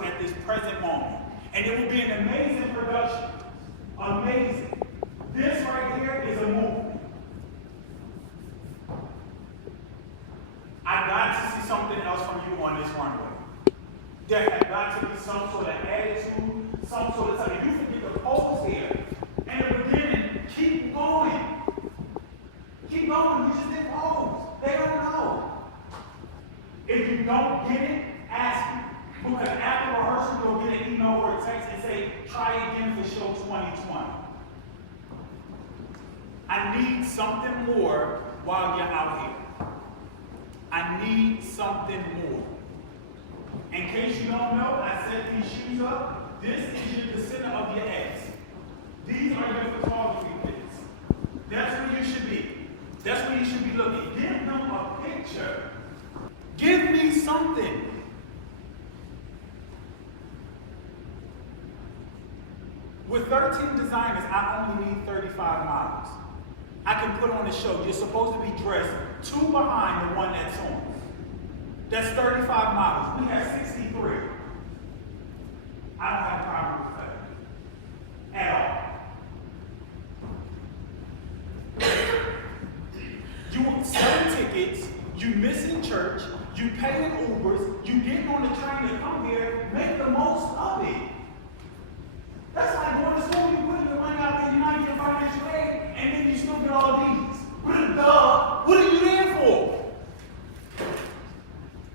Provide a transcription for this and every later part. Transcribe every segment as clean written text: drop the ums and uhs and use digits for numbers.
rehearsal at this present moment. And it will be an amazing production. Amazing. This right here is a movement. I got to see something else from you on this runway. There has got to be some sort of attitude, some sort of time. If you forget the pose here, in the beginning, keep going. Keep going. You just didn't pose. They don't know. If you don't get it, ask me. Because after rehearsal, you'll get an email or a text and say, try again for show 2020. I need something more while you're out here. I need something more. In case you don't know, I set these shoes up. This is the center of your ass. These are your photography picks. That's where you should be. That's where you should be looking. Give them a picture. Give me something. With 13 designers, I only need 35 models. I can put on a show. You're supposed to be dressed 2 behind the one that's on. That's 35 models. We have 63. I don't have a problem with that. At all. You selling tickets, you missing church, you paying Ubers, you getting on the train to come here, make the most of it. That's like going to school, you put your money out there, you're not getting financial aid, and then you still get all these. What are you there for?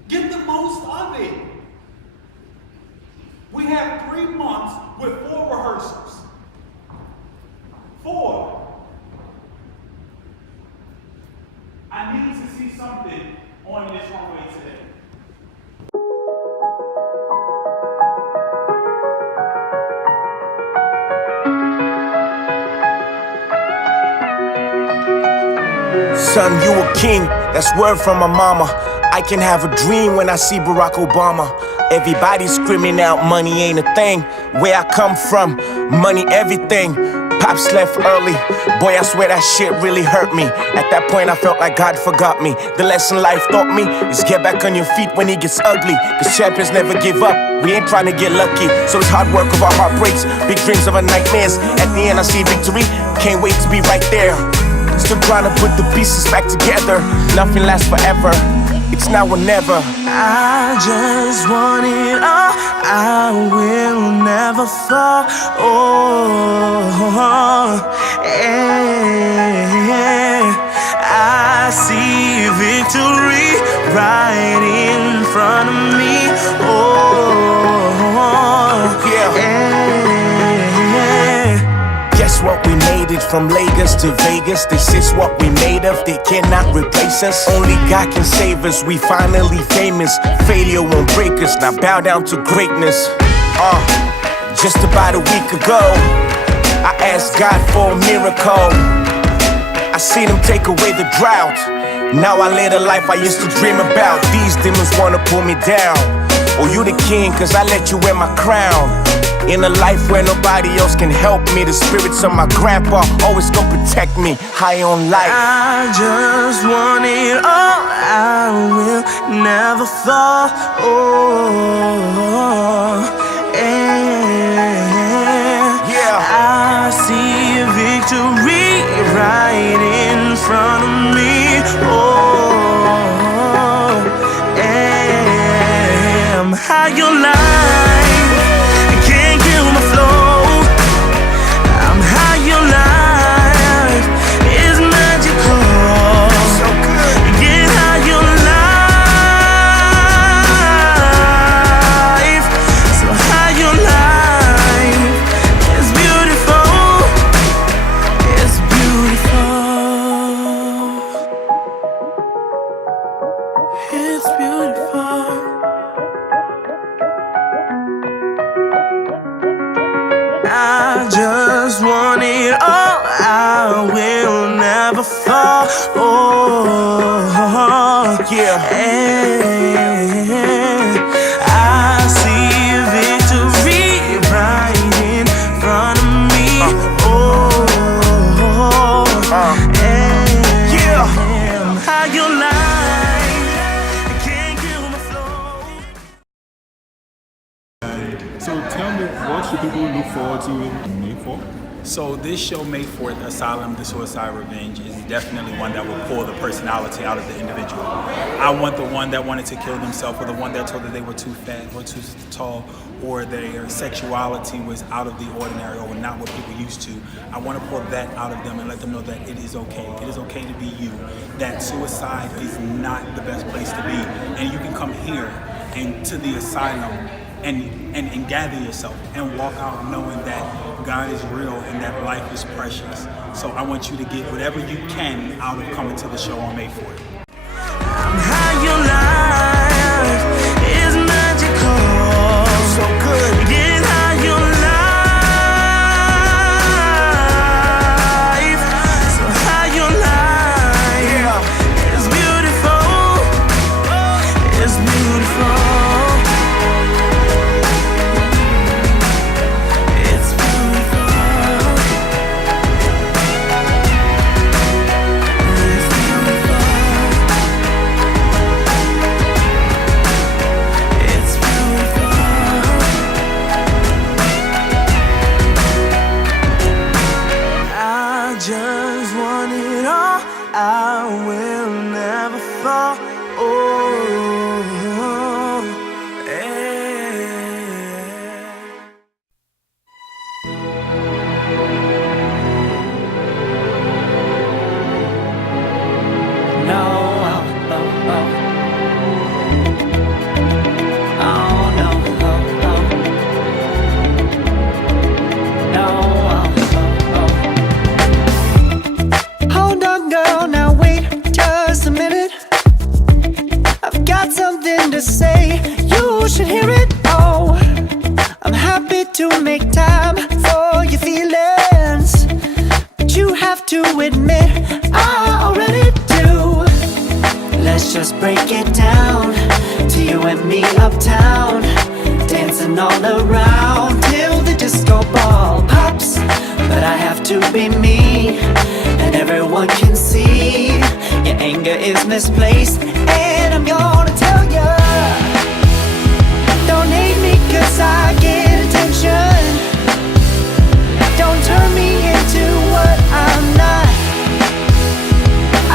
Get the most of it. We have 3 months with 4 rehearsals. 4. I need to see something on this runway today. Son, you a king, that's word from my mama. I can have a dream when I see Barack Obama. Everybody screaming out money ain't a thing. Where I come from, money everything. Pops left early, boy I swear that shit really hurt me. At that point I felt like God forgot me. The lesson life taught me is get back on your feet when it gets ugly. Cause champions never give up, we ain't trying to get lucky. So it's hard work of our heartbreaks, big dreams of our nightmares. At the end I see victory, can't wait to be right there. Still trying to put the pieces back together. Nothing lasts forever, it's now or never. I just want it all, I will never fall. Oh, yeah. I see victory right in front of me. Oh, yeah. Guess what, we made it from Lagos to Vegas. This is what we made of, they cannot replace us. Only God can save us, we finally famous. Failure won't break us, now bow down to greatness. Just about a week ago, I asked God for a miracle. I seen him take away the drought. Now I live the life I used to dream about. These demons wanna pull me down. Oh, you the king, cause I let you wear my crown. In a life where nobody else can help me, the spirits of my grandpa always gonna protect me. High on life, I just want it all, I will never fall. Oh, yeah. I see victory right in front of me. Oh, I'm high on life. I just want it all, I will never fall. Oh, yeah. I see victory right in front of me. Oh, yeah. How you like? I can't kill my flow. So tell me, what should people look forward to in May 4th? So this show, May 4th, Asylum, The Suicide Revenge, is definitely one that will pull the personality out of the individual. I want the one that wanted to kill themselves, or the one that told that they were too fat or too tall, or their sexuality was out of the ordinary or not what people used to. I want to pull that out of them and let them know that it is okay. It is okay to be you. That suicide is not the best place to be. And you can come here and to the asylum and gather yourself and walk out knowing that God is real and that life is precious. So I want you to get whatever you can out of coming to the show on May 4th. How your life is magical. So good. Get how your life. So how your life is beautiful. It's beautiful. It's beautiful. It's beautiful. It's beautiful. I just want it all. I will never fall. Oh, yeah. No, oh, oh, oh. Oh, no, oh, oh. No, oh, oh, oh. Hold on, girl, now wait just a minute. I've got something to say, you should hear it. Oh, I'm happy to make time for your feelings, but you have to admit I already do. Let's just break it down to you and me uptown, dancing all around till the disco ball pops. But I have to be me, and everyone can see your anger is misplaced. And I'm gonna tell ya, don't hate me 'cause I get attention. Don't turn me into what I'm not.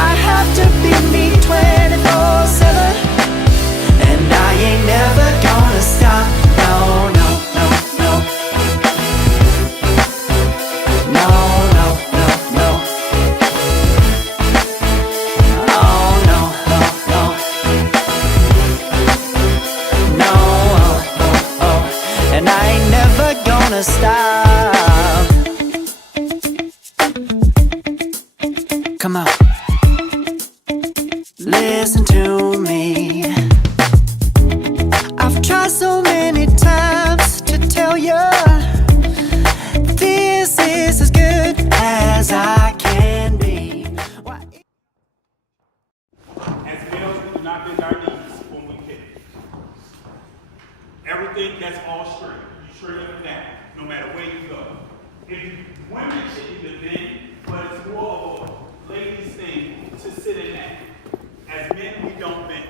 I have to be me 24/7, and I ain't never gonna stop. No, no, no, no. No, no, no, no. Oh, no, no, no. No, oh, oh, oh. And I ain't never gonna stop. Come on. Listen to me. I've tried so many times to tell you this is as good as I can be. Why- As males, we do not bend our knees when we kick. Everything that's all straight. You straight up and down, no matter where you go. If women shouldn't even bend, but it's more of a ladies thing to sit in that. As men, we don't bend.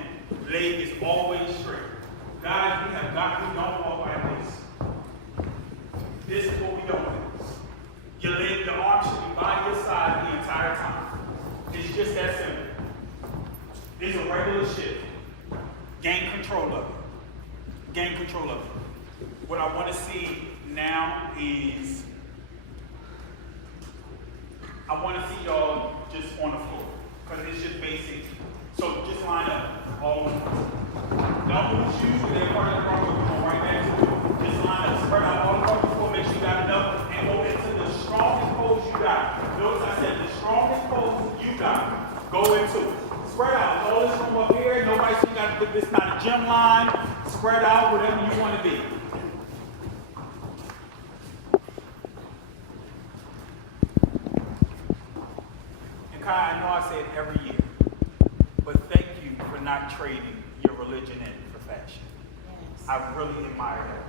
Leg is always straight. Guys, we don't walk like this. This is what we don't do. Your arm should be by your side the entire time. It's just that simple. It's a regular shift. Gain control of it. Gain control of it. What I want to see now is, I want to see y'all just on the floor, because it's just basic. So just line up, all of them. Don't move the shoes, because they're part of the program. We're going right back to it. Just line up, spread out all across the floor, make sure you got enough, and go into the strongest pose you got. Notice I said the strongest pose you got. Go into it. Spread out. All this from up here, nobody's got to, this is not a gym line. Spread out, whatever you want to be. And Kai, I know I say it every year, but thank you for not trading your religion in for fashion. Yes. I really admire that.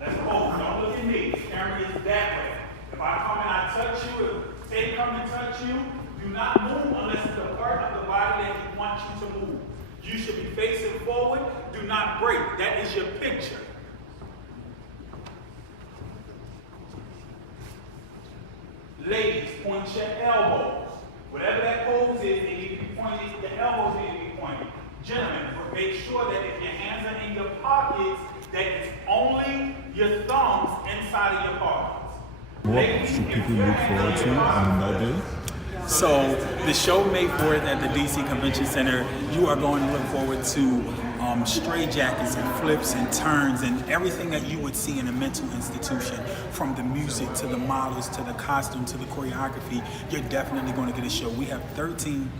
Let's hold. Don't look at me. The camera is that way. If I come and I touch you, if they come and touch you, do not move unless it's a part of the body that he wants you to move. You should be facing forward. Do do not break. That is your picture. Ladies, point your elbows. Whatever that pose is, they need to be pointed. The elbows need to be pointed. Gentlemen, make sure that if your hands are in your pockets, that it's only your thumbs inside of your pockets. What should people look forward to on that day? So the show May 4th at the DC Convention Center, you are going to look forward to straight jackets and flips and turns and everything that you would see in a mental institution, from the music to the models to the costume to the choreography. You're definitely going to get a show. We have 13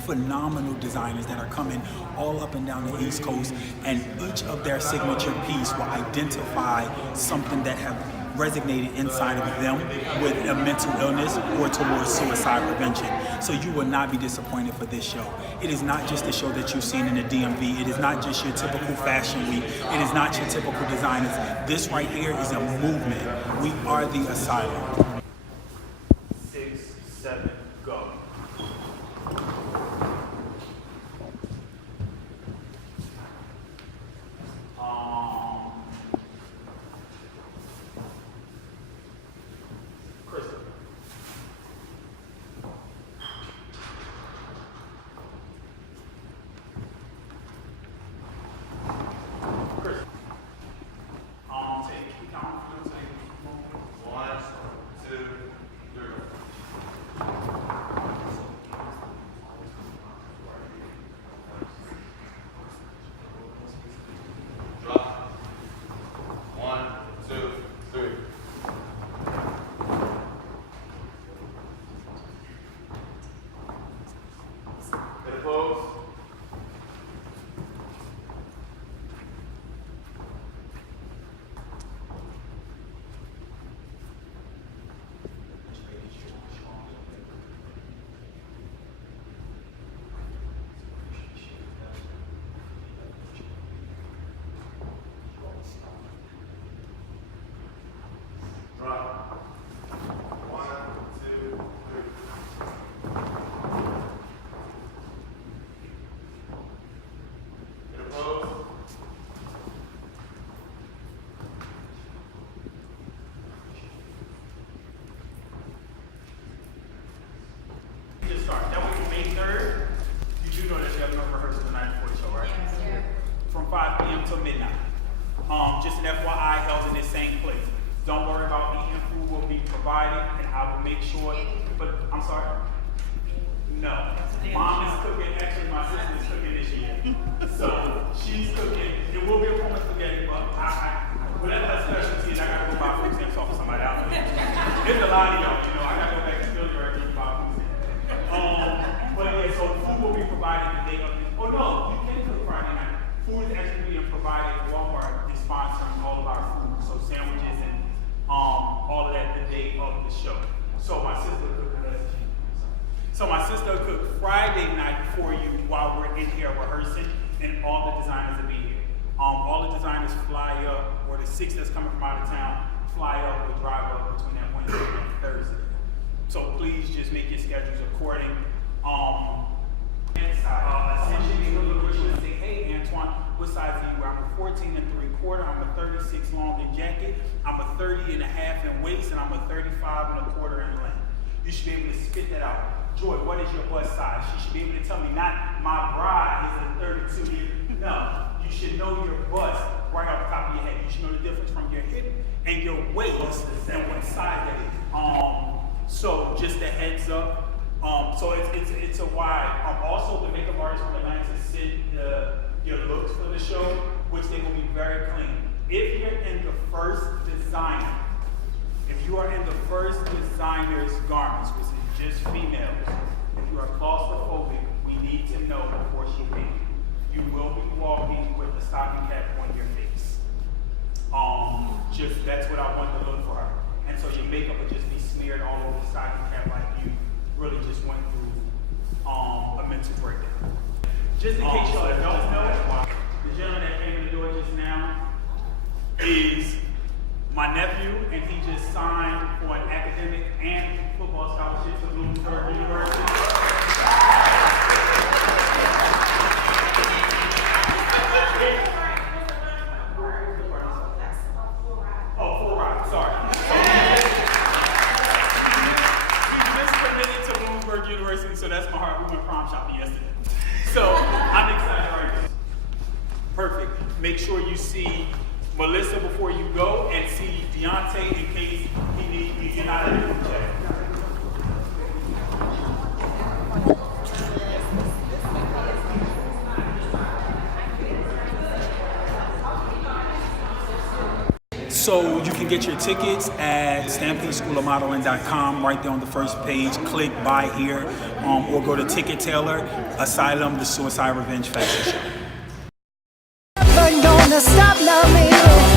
phenomenal designers that are coming all up and down the East Coast, and each of their signature piece will identify something that have resonated inside of them with a mental illness or towards suicide prevention. So you will not be disappointed for this show. It is not just the show that you've seen in the DMV. It is not just your typical fashion week. It is not your typical designers. This right here is a movement. We are the Asylum. 6, 7, go. That was May 3rd. You do know that you have no rehearsal the night before the show, right? Yes. From 5 p.m. till midnight. Just an FYI, held in this same place. Don't worry about eating. Food will be provided, and I will make sure. But I'm sorry. No, Mom is cooking. Actually, my sister is cooking this year, so she's cooking. It will be a form of spaghetti, but whatever her specialty is, I gotta go buy food stamps off of somebody else. There's a lot of y'all, you know. I gotta go back to Philly right to buy food stamps. But yeah, so food will be provided the day of the. Oh no, you can cook Friday night. Food is actually being provided. Walmart is sponsoring all of our food, so sandwiches and all of that the day of the show. So my sister cooked. So my sister cooked Friday night for you while we're in here rehearsing, and all the designers will be here. All the designers fly up, or the 6 that's coming from out of town fly up or drive up between that Wednesday and Thursday. So please just make your schedules according. Essentially, you'll look at you and say, hey Antoine, what size are you? I'm a 14 3/4, I'm a 36 long in jacket, I'm a 30 and a half in waist, and I'm a 35 and a quarter in length. You should be able to spit that out. Joy, what is your bust size? You should be able to tell me, not my bride is a 32. No, you should know your bust right off the top of your head. You should know the difference from your hip and your waist and what size that is. So just a heads up. So it's a wide. Also, the makeup artist from Atlanta sent your looks for the show, which they will be very clean. If you're in the first designer, if you are in the first designer's garments, which is just females, if you are claustrophobic, we need to know before she leaves. You will be walking with a stocking cap on your face. That's what I want to look for. And so your makeup will just be smeared all over the stocking cap like you really just went through a mental breakdown. Just in case y'all don't know, the gentleman that came in the door just now is my nephew, and he just signed for an academic and football scholarship to Bloomsburg University. see Melissa before you go, and see Deontay in case you're not in the group chat. So you can get your tickets at StampedeSchoolOfModeling.com. Right there on the first page, click buy here, or go to Ticket Tailor, Asylum, the Suicide Revenge Fashion Show. Never gonna stop loving you.